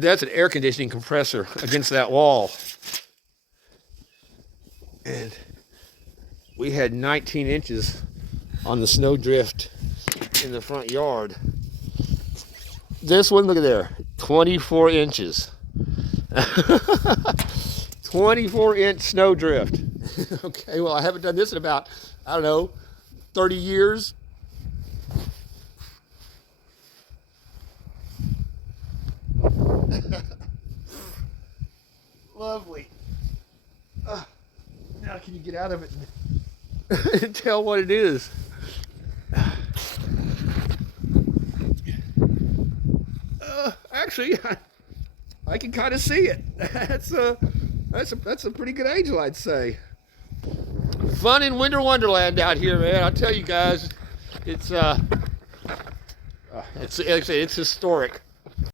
That's an air conditioning compressor against that wall. And we had 19 inches on the snow drift in the front yard. This one, look at there, 24 inches. 24-inch snow drift. Okay, well, I haven't done this in about, I don't know, 30 years. Lovely. Now can you get out of it and tell what it is? Actually, I can kind of see it. That's a pretty good angel, I'd say. Fun in Winter Wonderland out here, man. I'll tell you guys, it's historic.